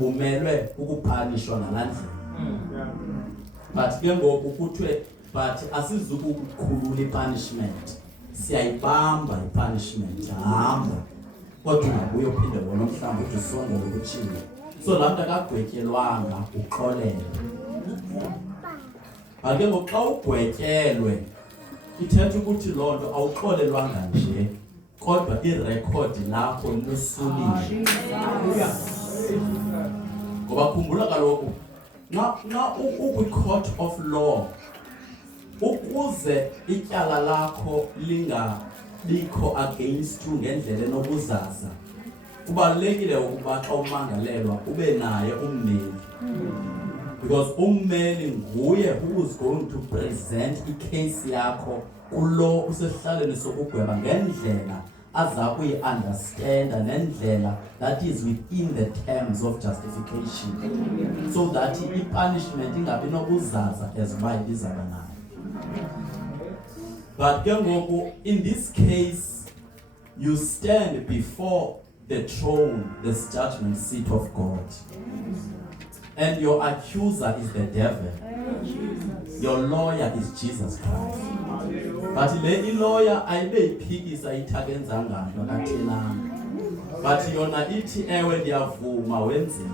ubumelwe ukupanishwa ngalandlela. But ke ngoku kuthiwe but asizukukhulula ipunishment, siyayibamba ipunishment hamba kodwa ungabuye uphinde wona mhlawumbe uthi usondele ukutshilo. So laa mntu akagwetyelwanga uxolele. Ake ngoku xa ugwetyelwe ithetha ukuthi loo nto awuxolelwanga nje kodwa irekhodi lakho lusulile. Ngoba khumbula kaloku na ukwi-court of law ukuze ityala lakho lingabikho against you ngendlela enobuzaza, kubalulekile ukuba xa umangalelwa ube naye ummeli. Because ummeli nguye who is going to present icase yakho kulo usesihlalweni sokugweba ngendlela aza kuyi-understanda nendlela that is within the terms of justification, so that i-punishment ingabi nobuzaza as uba ibizaba nayo. But ke ngoku in this case you stand before the throne, this judgment seat of God, and your accuser is the devil, your lawyer is Jesus Christ. But le lawyer ayibe iphikisa ithakenzanga nto kathelanga, but yona ithi ewe ndiyavuma wenzile,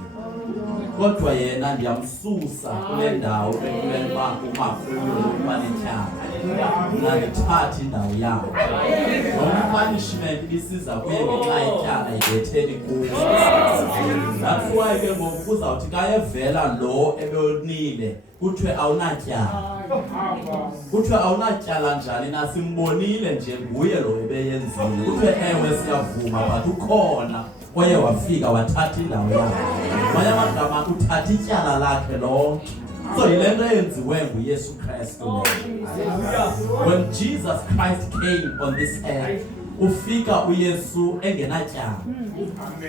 kodwa yena ndiyamsusa kule ndawo ekumele uba umakuyo ukuba netyala, ndithathe indawo yakho. Punishment ibisiza kuye ngenxa yetyala ibetheli kuyo. That's why ke ngoku kuzawuthi ka evela lo ebonile kuthiwe awunatyala. Kuthiwe awunatyala njani na, simbonile nje nguye lo ebeyenzile. Kuthiwe ewe siyavuma but ukhona oye wafika wathatha indawo yakhe. Manye amagama uthatha ityala lakhe lonke. So yile nto yenziwe nguYesu Kristu. When Jesus Christ came on this earth, ufika uYesu engenatyala.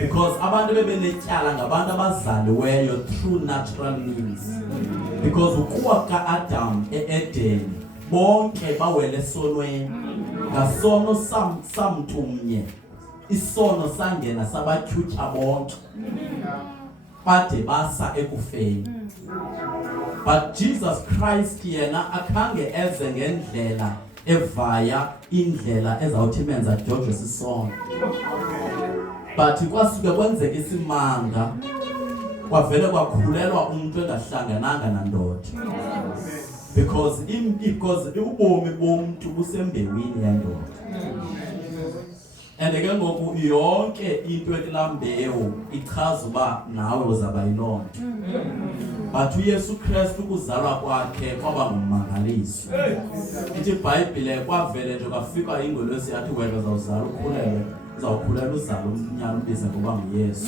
Because abantu bebenetyala ngabantu abazaliweyo through natural means. Because ukuwa ka-Adam e-Edeni bonke bawele esonweni, ngasono samntumnye isono sangena sabatyhutyha bonke bade basa ekufeni. But Jesus Christ yena akhange eze ngendlela evaya indlela ezawuthi menza jojo sisono. But kwasuke kwenzeka isimanga, kwavele kwakhulelwa umuntu engahlangananga nandoda. Because ubomi bomuntu busembewini yendoda. And ke ngoku yonke into ekulaa mbewu ichaza uba nawe uzaba yiloo nto. But uYesu Kristu ukuzalwa kwakhe kwaba ngummangaliso. Ithi iBhayibhile kwavele nje kwafika ingwelosi yathi wena uzawuzala ukhulelwe, uzawukhulela uzala umnyana ubize ngoba nguYesu.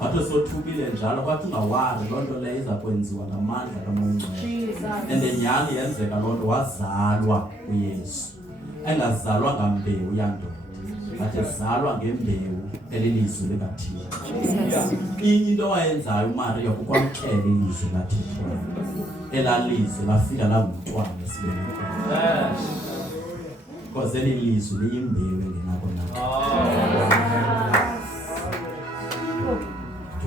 Wathi sothukile njalo kwathi ungawari loo nto leyo iza kwenziwa ngamandla kaMoya Oyingcwele. And nyhani yenzeka loo nto, wazalwa uYesu. Engazalwa ngambewu yandoda, but ezalwa ngembewu elilizwi likaThixo. Inye into awayenzayo uMaria kukwamkela ilizwi likaThixo. Elalizwi lafika langumntwana esibeleni. Because eli lizwi liyimbewu engenako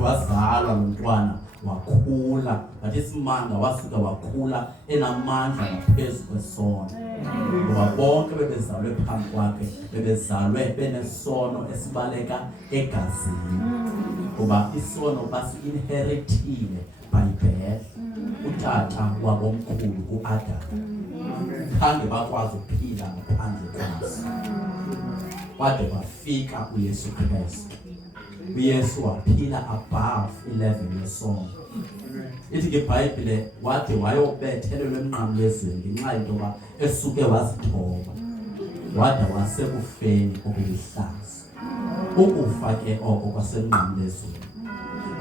wazalwa lo mntwana wakhula, but isimanga wasuka wakhula enamandla ngaphezu kwesono. Ngoba bonke bebezalwe phambi kwakhe bebezalwe benesono esibaleka egazini. Ngoba isono basi-inheritile by birth. Utata wabomkhulu uAdam khange bakwazi ukuphila ngaphandle kwaso, wade wafika uYesu Kristu. uYesu waphila above 11 yesono. Ithi ngeBhayibhile wade wayobethelelwa emnqamlezweni ngenxa yento yoba esuke wazithoba, wada wasekufeni okulihlazo. Ukufa ke oko kwasemnqamlezweni,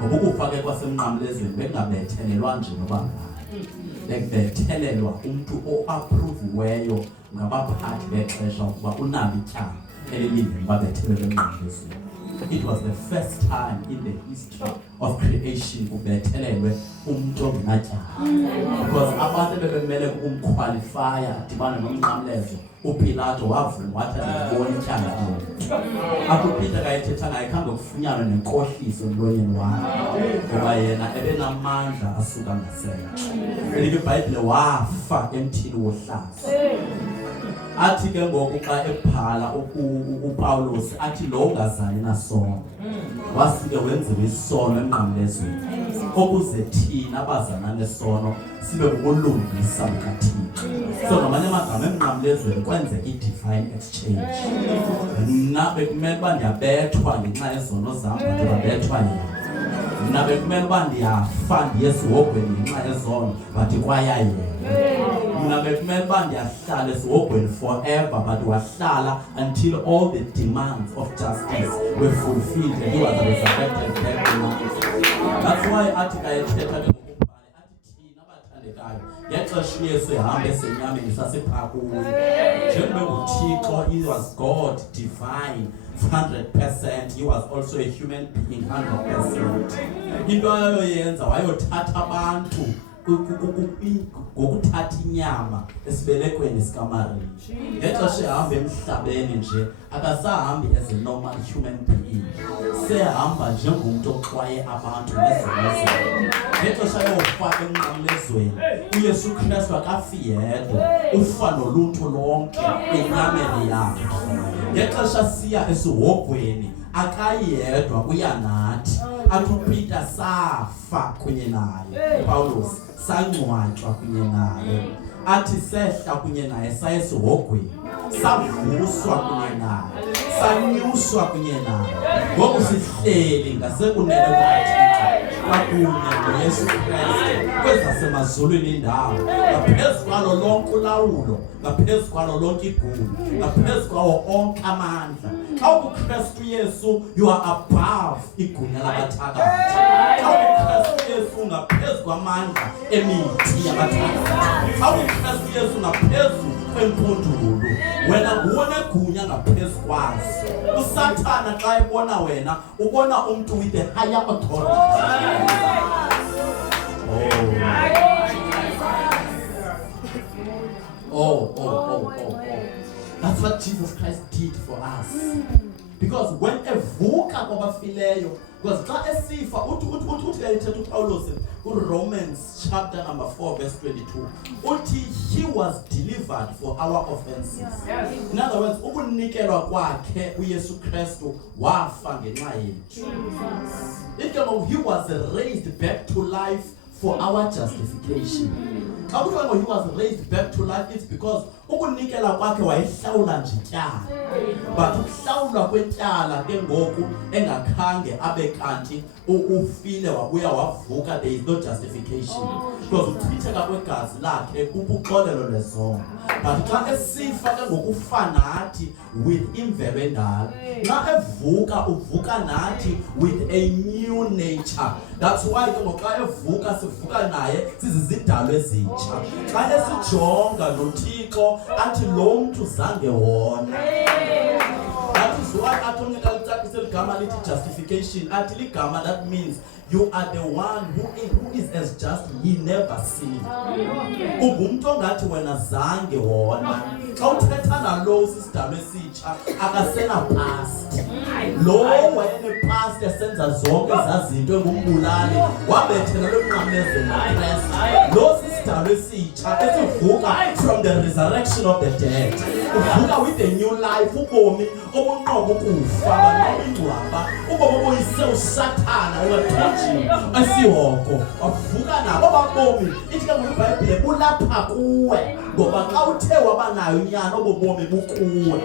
ngoba ukufa ke kwasemnqamlezweni bekungabethelelwa nje noba ngani, bekubethelelwa umntu o-approviweyo ngabaphathi bexesha ukuba unalo ityala elilingene babethelelwe emnqamlezweni. It was the first time in the history of creation kubethelelwe umuntu ongenatyala. Because abantu bebemele ukumqualifya adibane nomnqamlezo, uPilato wavuma wathi andibona ityala lo. Apho uPeter kayethethanga ayikhange kufunyanwe nenkohliso emlonyeni wakhe. ngoba yena ebenamandla asuka ngasentla. Eli iBhayibhile wafa emthini wohlazo. Athi ke ngoku xa ebhala uPawulos athi lo ungazali nasono wasike wenziwe isono emnqamlezweni ukuze thina abazana nesono sibe ngokulungisa bukaThixo. So ngamanye amagama emnqamlezweni kwenzeka i-divine exchange. Mna bekumele uba ndiyabethwa ngenxa yezono zam, bantu babethwa yena. Mna bekumele uba ndiyafa ndiye esihogweni ngenxa yezono, but kwaya yena. Mna bekumele uba ndiyahlala esihogweni forever, but wahlala until all the demands of justice were fulfilled and he was resurrected back to life. That's why athi ka ethetha ke ngokubhale athi thina abathandekayo ngexesha uYesu ehamba esenyameni sasiphaa kuye. Njengoba nguThixo, he was God divine 100%, he was also a human being 100%. Into ayoyenza wayothatha abantu ngokuthatha inyama esibelekweni sikaMaria. Ngexesha ehamba emhlabeni nje akasahambi as a normal human being, sehamba njengomuntu oxwaye abantu nezono zabo. Ngexesha yofa emnqamlezweni uYesu Kristu akafi yedwa, ufa noluntu lonke enyameni yakhe. Ngexesha siya esihogweni akayedwa uya nathi. Athi uPeter safa kunye naye, uPawulos sangcwatywa kunye naye. Athi sehla kunye naye saya esihogweni, savuswa kunye naye, sanyuswa kunye naye. Ngoku sihleli ngasekunene kukaThixo kwakunye noYesu Kristu kwezasemazulwini indawo, ngaphezu kwalo lonke ulawulo, ngaphezu kwalo lonke igunya, ngaphezu kwawo onke amandla. Xa uKristu Yesu you are above igunya labathakathi. Xa uKristu Yesu ngaphezu kwamandla emithi yabathakathi. Xa uKristu Yesu ngaphezu kwempundulo, wena nguwe negunya ngaphezu kwazo. USathana xa ebona wena ubona umuntu with a higher authority. Oh. That's what Jesus Christ did for us. Because when evuka kwabafileyo, because xa esifa uthi ethetha uPawulos Romans chapter number 4 verse 22, uthi he was delivered for our offenses. In other words, ukunikelwa kwakhe uYesu Kristu wafa ngenxa yethu. He was raised back to life for our justification. Xa kuthiwa he was raised back to life, it's because ukunikela kwakhe wayehlawula nje ityala. But ukuhlawulwa kwetyala ke ngoku engakhange abe kanti ufile wabuya wavuka, there is no justification. Because ukuchitheka kwegazi lakhe kubuxolelo lwezono. But xa esifa ke ngokufa nathi with imvelo endala, xa evuka uvuka nathi with a new nature. That's why ke ngoxa evuka sivuka naye sizizidalwa ezitsha. Xa esijonga noThixo athi lo mntu zange wona. That is why atonika litakise ligama lithi justification. Athi ligama that means you are the one who is as just he never sinned. Ugumuntu ongathi wena zange wona. Xa uthetha nalo sisidalwa esitsha akasena past. Lo wayene past esenza zonke zazinto engumbulali wabethela lomnqamlezweni kaKristu. Lo sisidalwa esitsha esivuka from the resurrection of the dead. Uvuka with a new life, ubomi obunqobo ukufa banqobo ingcwaba, ubomi obuyise uSathana wathunjiwe esihoko, wavuka nabo ababomi. Ithi ke ngokwebhayibhile kulapha kuwe, ngoba xa uthe waba nayo inyani obobomi bukuwe.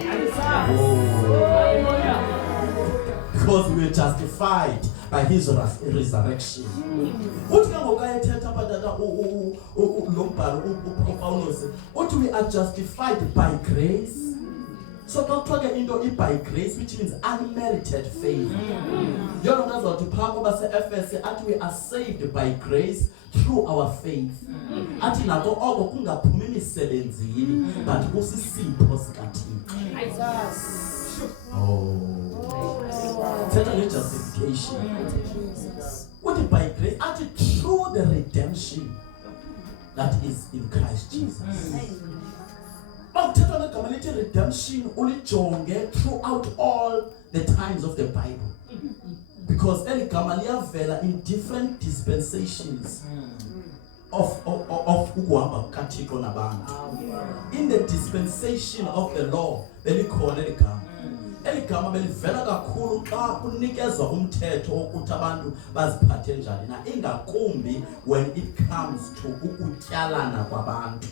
Because we were justified by his resurrection. Uthi ke ngokayethetha patata lombhalo uPawulos uthi we are justified by grace. So xa kuthiwa into by grace, which means unmerited favor. Yona ngazothi phaa kwabase-Efese athi we are saved by grace through our faith. Athi nako oko kungaphumi emisebenzini but kusisipho sikaThixo. Totally justification. What is by grace? Actually, through the redemption that is in Christ Jesus. Now, totally redemption only jonge throughout all the times of the Bible. Because eli gama liyavela in different dispensations of ukuhamba kukaThixo nabantu. In the dispensation of the law belikhona eli gama. Eli gama belivela kakhulu xa kunikezwa umthetho ukuthi abantu baziphathe njani na ingakumbi when it comes to ukutyalana kwabantu.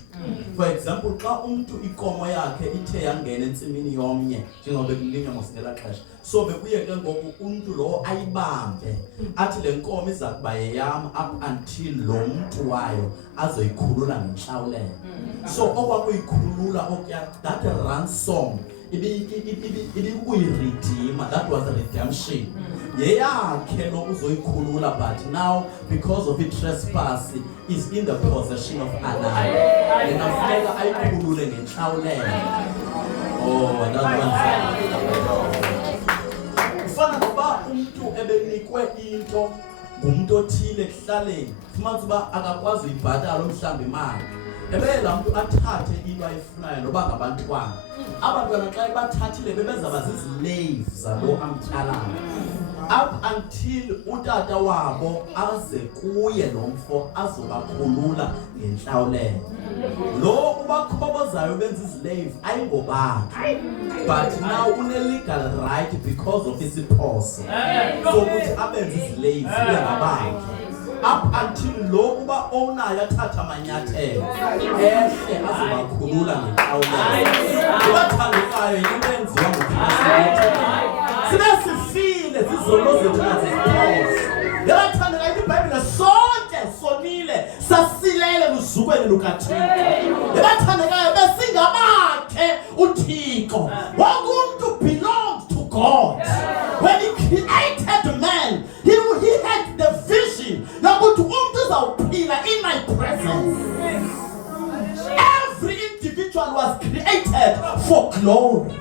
For example, xa umuntu ikomo yakhe ithe yangena entsimini yomnye njengoba kulinywa ngosingela xesha, so bekuye ke ngoku umuntu lo ayibambe athi le nkomo iza kuba yeyam up until lo muntu wayo azoyikhulula ngenhlawulelo. So okwakuyikhulula okuya that ransom redeemer, that was redemption. Yeyakhe lo uzoyikhulula, but now because of it trespass is in the possession of another. Ngingafuneka ayikhulule ngenhlawulelo. Oh, another one. Kufana noba umuntu ebenikwe into ngumuntu othile kuhlaleni, fumanise uba akakwazi uyibhatala mhlawumbe imali. Ebela umuntu athathe into ayifunayo noba ngabantwana. Abantwana xa bathathile bebeza bazislaves zalo amtyalayo. Up until utata wabo aze kuye lo mfo azobakhulula ngenhlawulelo. Lo ubakhobozayo benza islave ayingobakhe, but now une-legal right because of isiphoso sokuthi abenze islave bengabakhe. Up until lo uba ownayo athatha amanyathelo ehle azobakhulula ngenhlawulelo. Ubathandekayo into enziwa nguKristu. Sibesifile zizono zethu naziziphoso. Yabathandekayo iBhayibhile sonke sonile sasilele luzukweni lukaThixo. Yabathandekayo besingabakhe uThixo. Wonke umuntu belongs to God. When he created man, he had the vision that in my presence. Every individual was created for glory.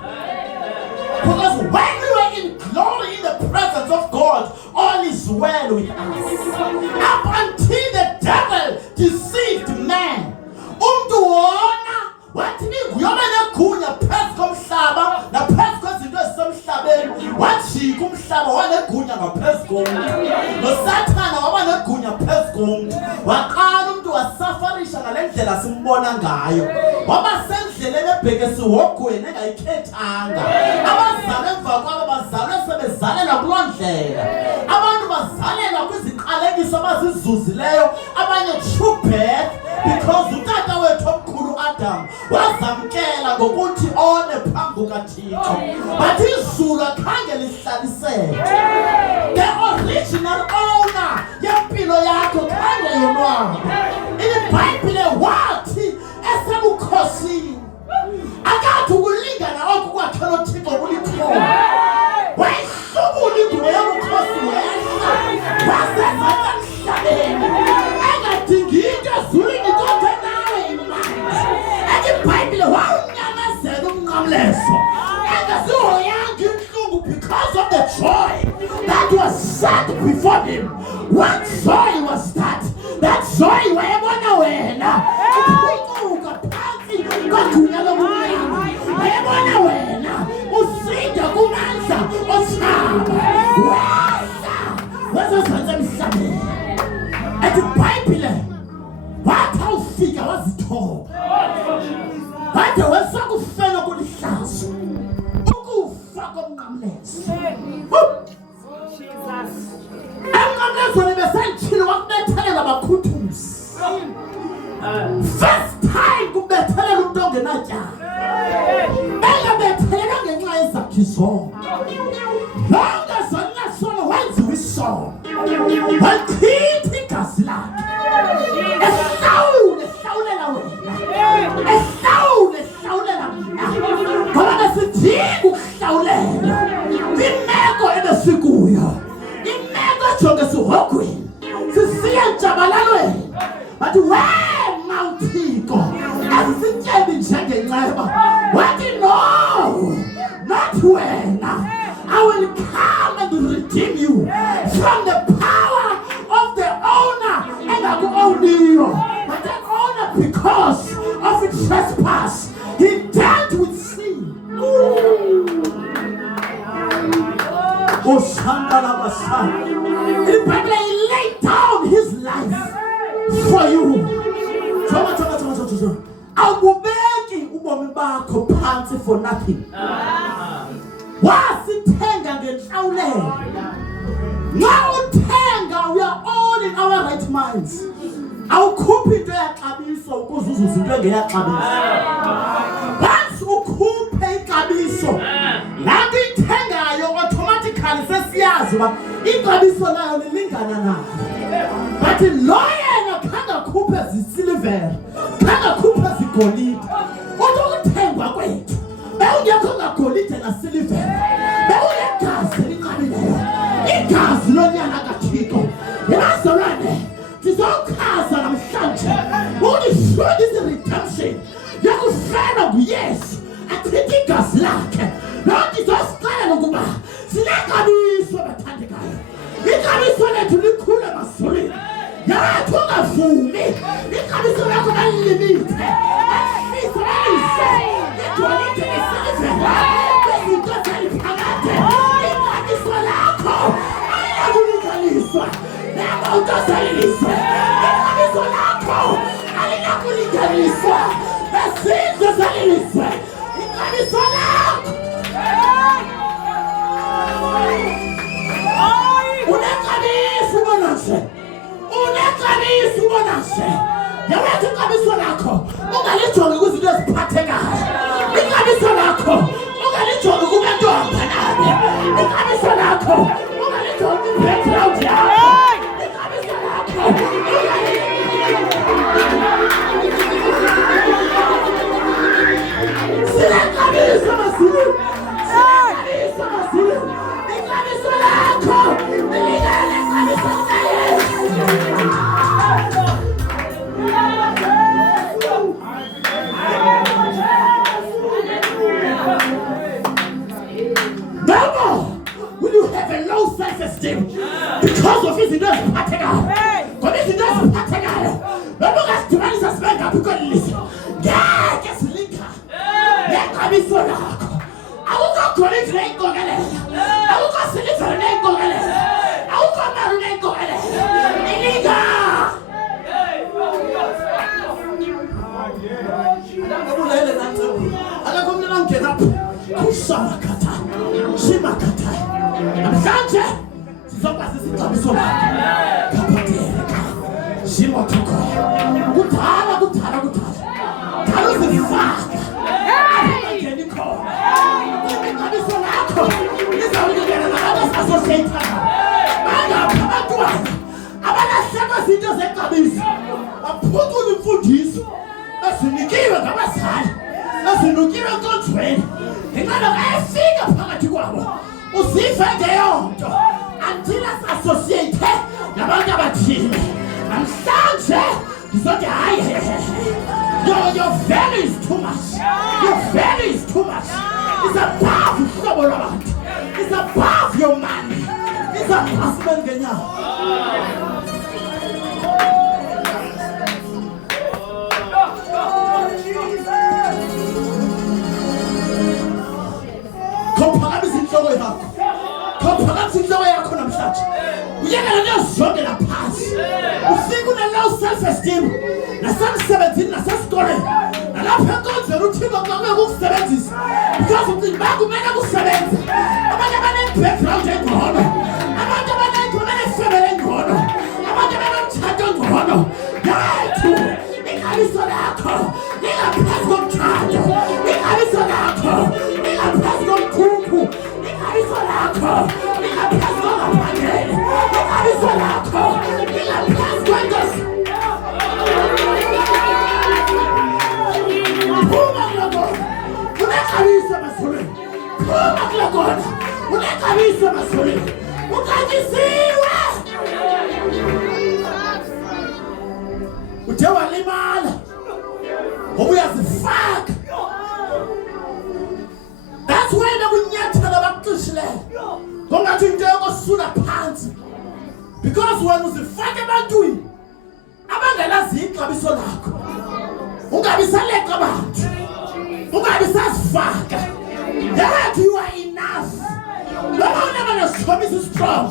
Because when we were in glory in the presence of God, all is well with us. Up until the devil deceived man. Wathi niguyoba negunya phezu komhlaba naphezu kwezinto ezisemhlabeni, wajika umhlaba wanegunya ngaphezu komuntu, noSathana waba negunya phezu komuntu. Waqala umuntu wasafarisha ngale ndlela simbona ngayo, waba sendleleni ebheke esihogweni engayikhethanga. Abazalwa emva kwabo bazalwa sebezalela kuloo ndlela. Abantu bazalela kwiziqalekiso abazizuzileyo, abanye true birth, because utata wethu omkhulu Adam wazamkela ngokuthi one phambi kukaThixo, but izulu akhange lihlaliseke. The original owner yempilo yakho khange yonwabe. IBhayibhile wathi esebukhosini akathi ukulingana oku kwakhe noThixo kulikhona. Wayihlubula ingubo yobukhosi wehla wasezala emhlabeni engadingi into ezulwini kodwa nawe imali. IBhayibhile wawunyamezela umnqamlezo engasihoyanga inhlungu because of the joy that was set before him. What joy was that? That joy wayebona wena uphucuka phansi kwagunya lobumnyama, wayebona wena usinda kumandla othaba wezezantsi emhlabeni. IBhayibhile wathi awufika wazithoba, wade wesakufela kulihlazo ukufa komnqamlezo. Emnqamlezweni besendithini wakubethelela abakhuthuzi. First time kubethelela umuntu ongenatyala, engabethelelwa ngenxa yezakhi zonke. Lonke zoninasono wenziwa isono, wachitha igazi lakhe, ehlawulela wena, ehlawulela mina, ngoba besidinga ukuhlawulela kwimeko ebesikuyo, imeko ejonge esihogweni, sisiya njabalalweni. But wena uThixo asisityebi njengenxeba, wathi no, not wena. I will come and redeem you from the power of the owner engaku-owniyo. But that owner, because of its trespass, he dealt with sin. Oshandala The Bible, he laid down his life for you. Awubeki ubomi bakho phansi for nothing. Wasithenga ngenhlawulelo. Now uthenga, we are all in our right minds. Awukhuphi into yaxabiso ukuze uzuze into engeyaxabiso. Once ukhuphe ixabiso, lanto ithengayo automatically sesiyazi uba ixabiso layo lilingana nayo. But lo yena khange akhuphe zisilivere, khange akhuphe zigolide. Ukuthengwa kwethu bewungekho ngagolide nasilivere, bewulegazi linqabileyo, igazi lonyana kaThixo. Yabazalwane, sizokhaza namhlanje ukuthi through this redemption yakufana nguYesu achithe igazi lakhe. Lonke izosiqala ngokuba sinexabiso bathandekayo. Ixabiso lethu likhulu emazulwini. Yathi ungavumi ixabiso lakho balilimite. Ehlise balise igolide nesilivere kwizinto zaliphakade. Ixabiso lakho alinakulinganiswa nemoto zalilizwe. Ixabiso lakho alinakulinganiswa nezindlu zalilizwe. Ixabiso lakho unexabiso bonase. Unexabiso bonase. Yawathi ixabiso lakho ungalijongi kwizinto eziphathekayo. Ixabiso lakho ungalijongi kubantu abanabe. Ixabiso lakho ungalijongi background yakho. Ixabiso lakho sinexabiso masulu. Sinexabiso masulu. Ixabiso lakho lilingana nexabiso likaYesu. No more will you have a low self-esteem because of his ideas paternal. Because his ideas paternal. No more as to manage as men have become listen. God is linker. Let me be so dark. I will go collect rain go get it. I will go sleep for rain go get it. I will go marry rain go get it. Kushamakata, Shimakata, Amsanje, Zopasi Kamisoma, Kapaterika, Shimotoko, Gutara, Gutara, Gutara, Talos is fast. Keniko, Kamisonako, this are the other associated. Manga, Pamatuan, Abana Saka Sitas and Kamis, a put on the footies, as in the game of Kamasai, as in the game of God's Ingano efika phakathi kwabo usifa ngeyonto until associate nabantu abathile namhlanje ngizothi hayi your value is too much. Your value is too much. It's above uhlobo lwabantu. It's above your money. It's above ngenyawo. Komphakamisa inhloko yakho. Komphakamisa inhloko yakho namhlanje. Uyekela nezonke laphansi. Ufika une-low self-esteem. Nasemsebenzini nasesikoleni. Nalapha enkonzweni uThixo akuke kukusebenzisa. Because ucinga uba kumele kusebenze. Abantu abane-background engcono. Abantu abanefamily engcono. Abantu abanomthetho ongcono. Yethu ixabiso lakho lingaphezu komthetho. Ixabiso lakho lingaphezu komkhukhu. Ixabiso lakho lingaphezu kongaphangeli. Ixabiso lakho lingaphezu kwentosi. Phuma kulokona unexabiso emasolweni. Phuma kulokona unexabiso emasolweni. Uxatyisiwe. Uthe walimala ngoba uyazifaka. That's why nakunyathela abakuxishileyo ngongathi into yokosula phansi. Because when uzifaka ebantwini abangelazi ixabiso lakho ungabi saleqa abantu, ungabi sazifaka. Yathi you are enough. Loma unaba us promise is strong.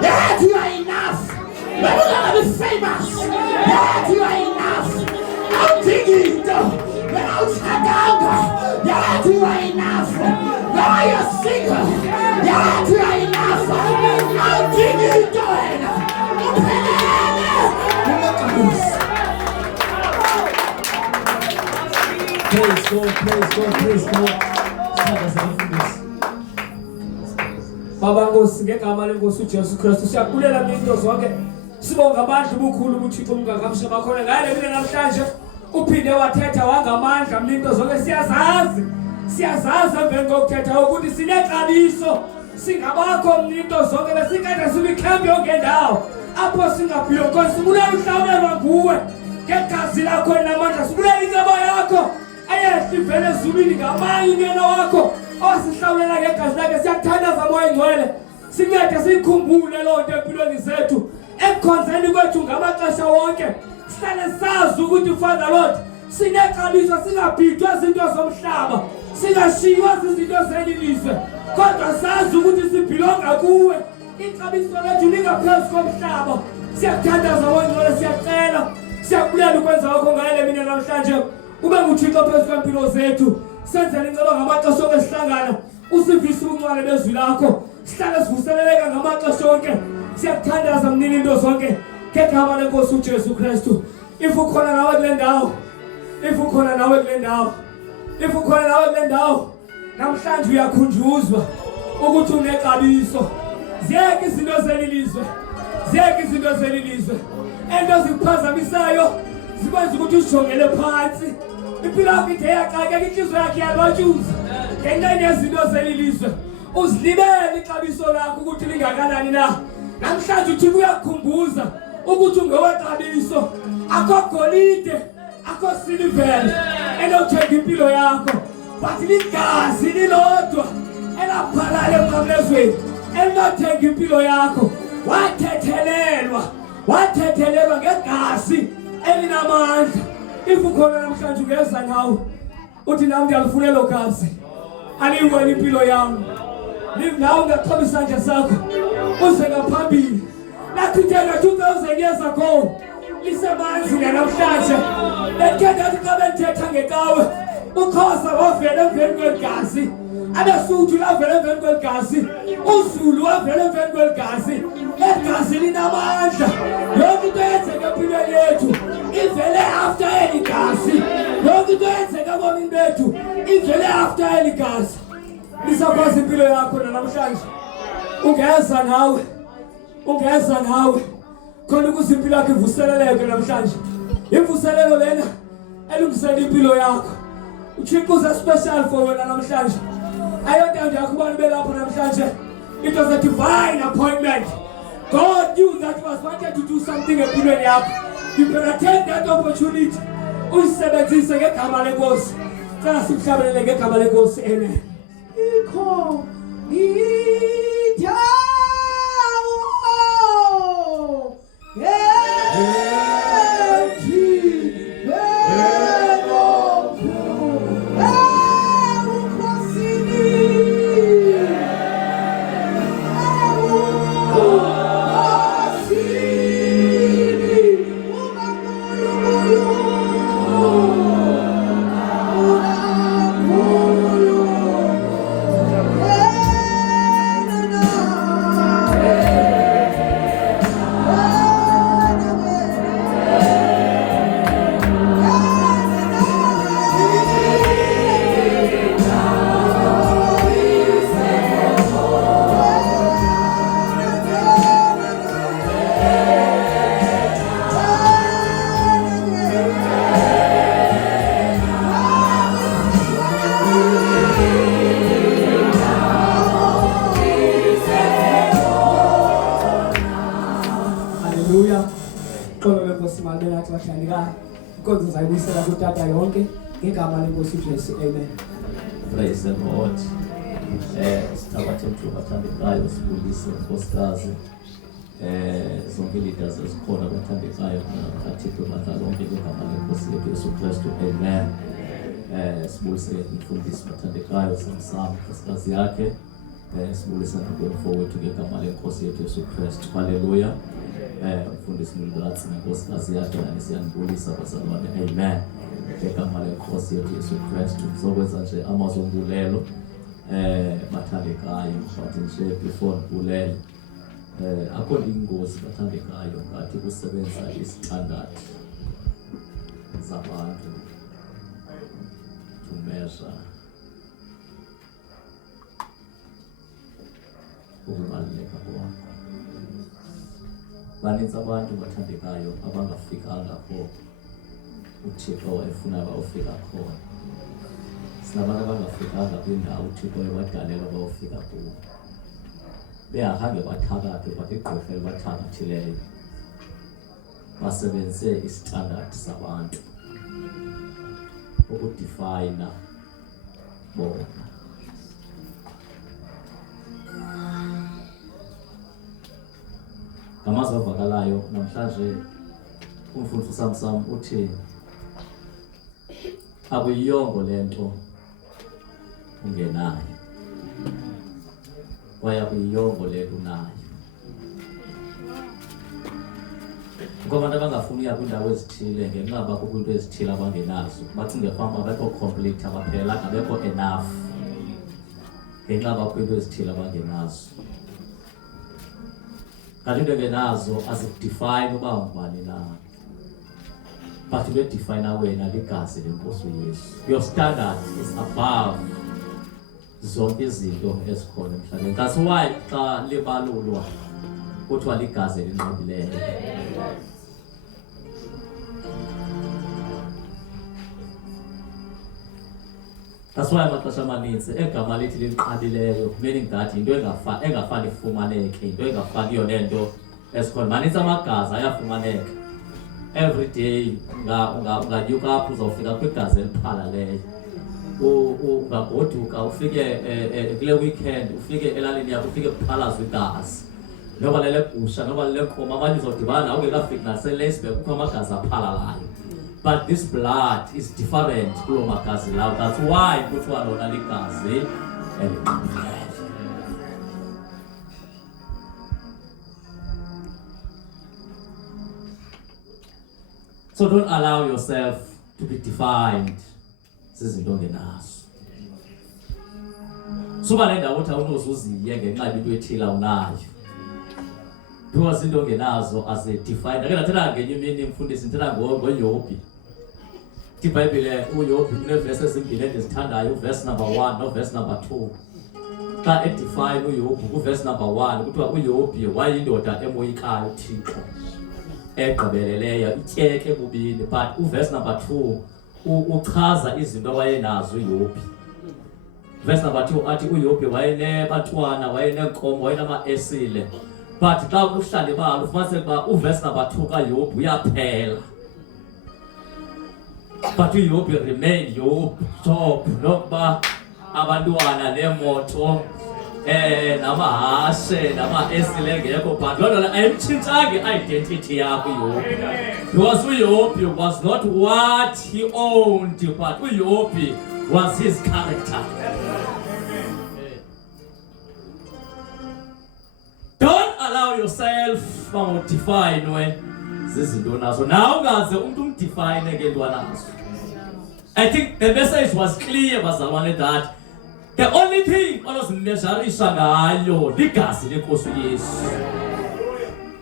That you are enough. We're not gonna be famous. That you are enough. I'm digging. We're not Saganga. That you are enough. Now you're single. That you are enough. I'm digging. Praise God, praise God, praise God. Baba Nkosi ngegama lenkosi uJesu Kristu siyakulela into zonke. Sibonga amandla ubukhulu ubuthixo umngakamsha bakhona ngale mina namhlanje uphinde wathetha wangamandla into zonke siyazazi emveni kokuthetha ukuthi sinexabiso singabakho into zonke besikade sibikhambi yonke ndawo apho singabhiyoko sibulela uhlawulelwa nguwe ngegazi lakho namandla sibulela incebo yakho ayesivele ezulwini ngamanye unyana wakho owasihlawulela ngegazi lakhe siyakuthandaza moya ngcwele sincede sikhumbule loo nto empilweni zethu ekukhonzeni kwethu ngamaxesha wonke sihlale sazi ukuthi Father Lord sinexabiso singabhidwa izinto zomhlaba singashiywa izinto zeli lizwe kodwa sazi ukuthi sibhilonga kuwe ixabiso lethu lingaphezu komhlaba siyakuthandaza moya ngcwele siyacela siyakubulela ukwenza wakho ngale mina namhlanje ube nguThixo phezu kwempilo zethu senzele inceba ngamaxesha onke sihlangana usivise ubungcwele bezwi lakho sihlale sivuseleleka ngamaxesha onke siyakuthandaza mnini into zonke ngegama lenkosi uJesu Kristu if ukhona nawe kule ndawo namhlanje uyakhunjuzwa ukuthi unexabiso ziyeke izinto zelilizwe ento zikuphazamisayo zikwenza ukuthi usijongele phansi impilo yakho ithe yaxakeka inhliziyo yakhe yalwatyuza ngenxa yezinto zelilizwe uzilibele ixabiso lakho ukuthi lingakanani na namhlanje uthi uyakukhumbuza ukuthi ungowexabiso akho golide akho silivele enothenga impilo yakho but ligazi lilodwa elaphalala emnqamlezweni elinothenga impilo yakho wathethelelwa ngegazi elinamandla if ukhona namhlanje ungeza nawe uthi nami ngiyalifunela lo gazi aliwena impilo yami nawe ungaxhoba isandla sakho uze ngaphambili lakhithela 2000 years ago lisemanzini namhlanje lekhenda xa benthetha ngekawe ukhosa wavela emveni kwegazi abesuthu lavela emveni kwegazi uZulu wavela emveni kwegazi legazi linamandla yonke into yenzeka empilweni yethu ivele after eli gazi yonke into yenzeka ebomini bethu ivele after eli gazi lisakwazi impilo yakho namhlanje ungeza nawe khona ukuze impilo yakho ivuseleleke namhlanje imvuselelo lena elungisela impilo yakho uThixo uza special for wena namhlanje ayonto yakho ubani belapho namhlanje it was a divine appointment. God knew that he was wanted to do something empilweni yakho. You better take that opportunity uyisebenzise ngegama lenkosi cela sikuhlabelele ngegama lenkosi amen. Ikho Because I wish that utata yonke ngegama lenkosi uJesu amen. Praise the Lord. Sithabathethu bathandekayo sibulise nkosikazi zonke leaders ezikhona bathandekayo kaThixo badla lonke ngegama lenkosi yethu Yesu Kristu amen. Sibulise umfundisi bathandekayo samsam nkosikazi yakhe Sibulisa ngomfowethu ngegama lenkosi yethu Yesu Kristu. Haleluya. Mfundisi Mulgatsi nenkosikazi yakhe siyanibulisa bazalwane. Amen. Ngegama lenkosi yethu Yesu Kristu. Sizokwenza nje amazwi ombulelo bathandekayo but nje before ngibulele akho ingozi bathandekayo ngathi kusebenza istandard zabantu to measure ukubaluleka kwakho. Baninzi abantu bathandekayo abangafikanga lapho uThixo wayefuna bawufika khona. Sinabantu abangafikanga kwindawo uThixo wayebadalela bawufika kuyo. Bengakhange bathakathe bagqofe bathakathileyo. Basebenzise istandard sabantu ukudefine bona. Ngamazwi avakalayo namhlanje umfundisi Samsam uthi akuyiyongo lento ungenayo. Waya kuyiyongo lento unayo. Ngoba abantu abangafuni ukuya kwindawo ezithile ngenxa bakho kwinto ezithile abangenazo. Bacinge fama abekho complete abaphela abekho enough. Ngenxa bakho kwinto ezithile abangenazo. Kanti into engenazo azidefine uba ngubani na. But we define wena ligazi lenkosi uYesu. Your standard is above zonke izinto ezikhona emhlabeni. That's why xa libalulwa kuthiwa ligazi elinqabileyo. That's why amaxesha amaninzi egama lithi linqabileyo, meaning that into engafani ifumaneke, into engafaniyo nento esikhona. Maninzi amagazi ayafumaneka. Every day unganyuka apho uzawufika kwigazi eliphalaleyo. Ungagoduka ufike kule weekend ufike elalini yakho ufike kuphalazwe igazi. Noba lele gusha noba lele nkomo amanye uzodibana nawe ungekafiki naseLesbe kukho amagazi aphalalayo. But this blood is different kulo magazi lawo. That's why kuthiwa lona ligazi elinqabileyo. So don't allow yourself to be defined zizinto ongenazo. Suba nendawo uthi awunozuziye ngenxa into ethile unayo. Because into ongenazo as a defined. Ake nathela ngenye imini mfundisi ngithela ngoYobhi. iBhayibhile uYobhi kuneverse ezimbili endizithandayo, verse number 1 no verse number 2. Xa edefine uYobhi kuverse number 1 kuthiwa uYobhi wayindoda emoyikayo uThixo. Egqibeleleyo ityeke bubini, but uverse number 2 uchaza izinto awayenazo uYobhi. Verse number 2 athi uYobhi wayenebantwana, wayenenkomo, wayenama-esile. But xa uhlale balo ufumaniseke uba uverse number 2 kaYobhi uyaphela. But uYobhi remained Job nokuba abantwana neemoto namahashe nama-esile ngekho, but loo nto ayimtshintshanga i-identity yakho uYobhi. Because uYobhi was not what he owned, but uYobhi was his character. Don't allow yourself to define zizinto nazo. Now ungaze umuntu umdefine ngento anazo. I think the message was clear bazalwane that the only thing onozimeasurisha ngayo ligazi lenkosi uYesu.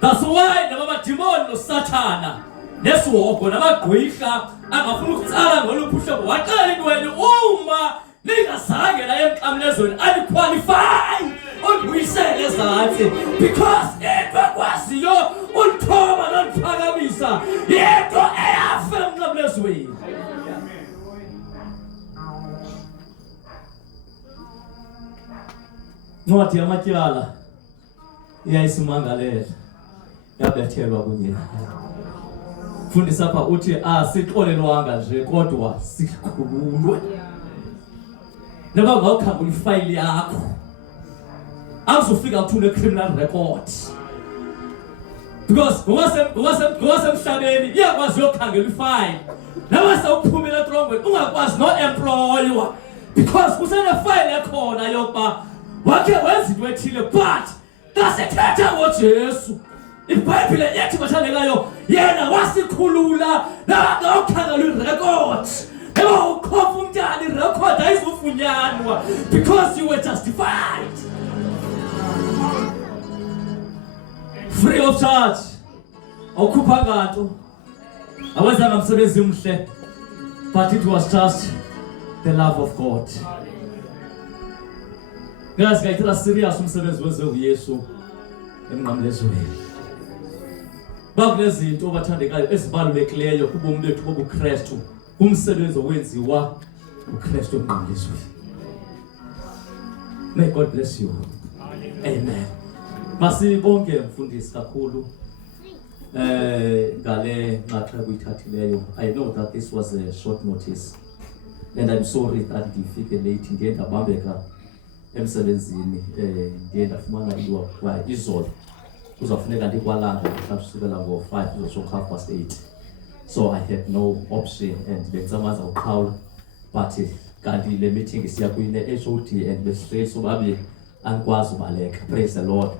That's why nabamadimoni noSathana nesihogo namagqwirha angafuna ukutsala ngoluphi uhlobo waqala intweni uma ningazange la emqamlezweni unqualified undibuyisele ezantsi, because into ekwaziyo ulithoba noliphakamisa yinto eyafa emqamlezweni. Ncwadi yamatyala iyayisimangalela yabethelwa kunye nayo. Mfundisi apha uthi asixolelwanga nje kodwa sikhululwe. Noma ngawukhangula ifayili yakho awuzofika uthule criminal record, because ngowasemhlabeni iyakwazi uyokhangela ifayili noma sewuphumile etrongweni ungakwazi no-employwa, because kusenefayili ekhona yokuba wakhe wenza into ethile but kasethetha ngoJesu. iBhayibhile yathi bathandekayo yena wasikhulula nangawukhangela irecord. Eba ukhofa umntana irecord ayizufunyanwa because you were justified. Free of charge. Awukhupha nganto. Awenzanga umsebenzi omhle. But it was just the love of God. Guys, ngayithatha serious umsebenzi wenziwe uYesu emnqamlezweni. Bakunezinto abathandekayo ezibalulekileyo kubomi bethu bobuKristu, umsebenzi owenziwa uKristu emnqamlezweni. May God bless you. Amen. Masibonke mfundisi kakhulu ngale nxaxhe kuyithathileyo. I know that this was a short notice and I'm sorry that ndifike late. Ndiye ndabambeka emsebenzini ndiye ndafumana into kwa izolo kuzafuneka ndikwalanga mhlawumbe kusukela ngo-5 uzosho 8:30. So I had no option and bengizamaza uqhawula but kanti le meeting siya kuyine-HOD and bestraight sobabili anikwazi ubaleka. Praise the Lord.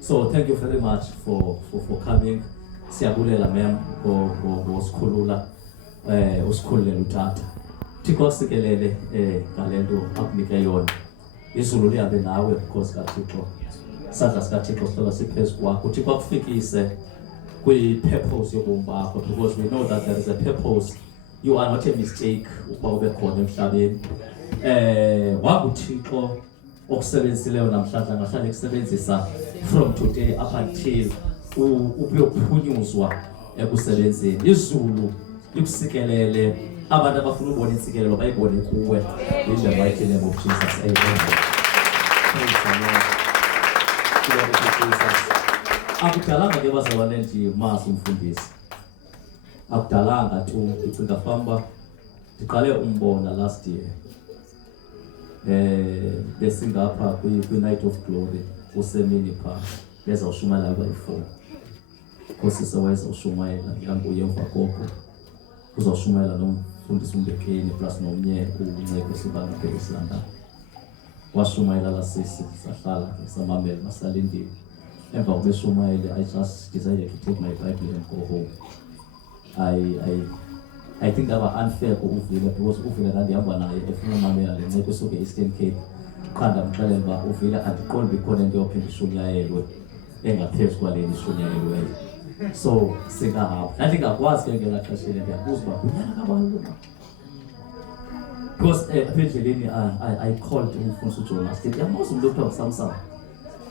So thank you very much for coming. Siyabulela ma'am ngosikhulula usikhululela utata. Thixo akusikelele ngalento akunike yona. Izulu lihambe nawe because kaThixo. Isandla sikaThixo sihlala siphezu kwakho. Thixo akufikise kwi-purpose yobomi bakho because we know that there is a purpose. You are not a mistake ukuba ube khona emhlabeni. WakuThixo okusebenzisileyo namhlanje angahlala ekusebenzisa from today up until ubuyophunyuzwa ekusebenzeni. Izulu likusikelele abantu abafuna ubona insikelelo bayibone kuwe in the mighty name of Jesus. Amen. Praise the Lord. Glory to Jesus. Akudalanga ke bazalwane nje masi umfundisi. Akudalanga tu ndicinga famba ndiqale umbona last year. Besingapha kwi-Night of Glory usemini pha beza ushumayela bayi-4. Nkosisa wayeza ushumayela nganguye emva koko uzawushumayela nomfundisi uMbekeni plus nomnye uNceko Sibanga eSilanda. Washumayela la sisi sahlala samamela masalindile. Emva kobeshumayela I just decided to take my Bible and go home. I think that was unfair kuUvile because uVile ndihamba naye efuna mamela leNceko soke Eastern Cape. Khanda mxelela uba uVile andiqondi khona into yophinda ishunyayelwe engaphezu kwaleli ishunyayelweyo. So singahamba ndingakwazi ke ngela xesha ndiyabuza uba kunyaka kabani because endleleni I called umfundisi uJonas ndithi yamazi umuntu okuthiwa uSamson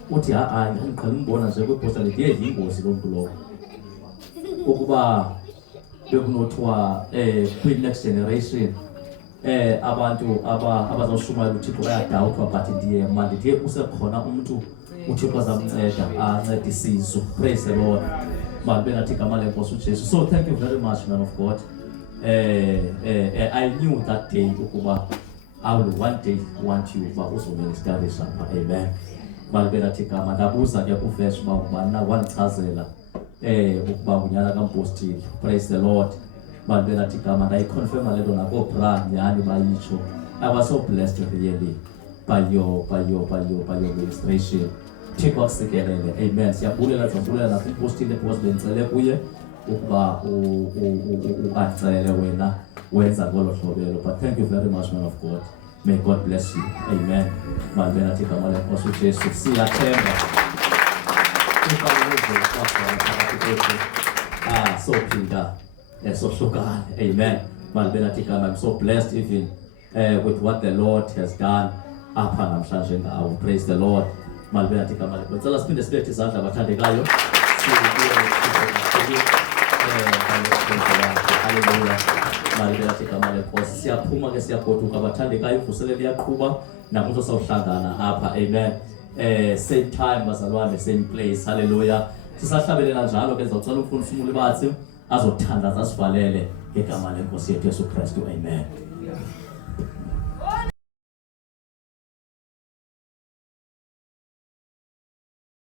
uthi hayi ngiqala umbona nje kwiposta ndiye yingozi lo mntu lowo ukuba bekunothiwa kwi-next generation abantu abazawushumayela uThixo bayadawuthwa but ndiye usekhona umuntu uThixo azamnceda ancede isizwe. Praise the Lord. Malube nathi igama lenkosi uJesu. So thank you very much, man of God. I knew that day ukuba I will one day want you uba uzoministerisha apha. Amen. Malube nathi igama. Ndabuza ke kuverse uba ubana wandichazela ukuba ngunyana kaMpostile. Praise the Lord. Malube nathi igama. Ndayiconfirma le nto nakoBra nyhani bayitsho. I was so blessed really by your ministration. Thixo akusikelele. Amen. Siyabulela nakuMpostile because bendicele kuye ukuba uancelele wena wenza ngolo hlobelo. But thank you very much, man of God. May God bless you. Amen. Malube nathi igama lenkosi uJesu. Siyathemba. So phinda sohlukane. Amen. Malube nathi igama. I'm so blessed even with what the Lord has done apha namhlanje ngawo. Praise the Lord. Malube nathi igama lenkosi. Ngicela siphinde sibethe izandla abathandekayo. Hallelujah. Malube nathi igama lenkosi. Siyaphuma ke siyagoduka abathandekayo. Uvuselelo liyaqhuba namuntu osawuhlangana apha. Amen. Same time bazalwane, same place. Hallelujah. Sisahlabelela njalo ke ngizocela umfundisi uMulibatsi azothandaza asivalele ngegama lenkosi yethu Yesu Kristu. Amen.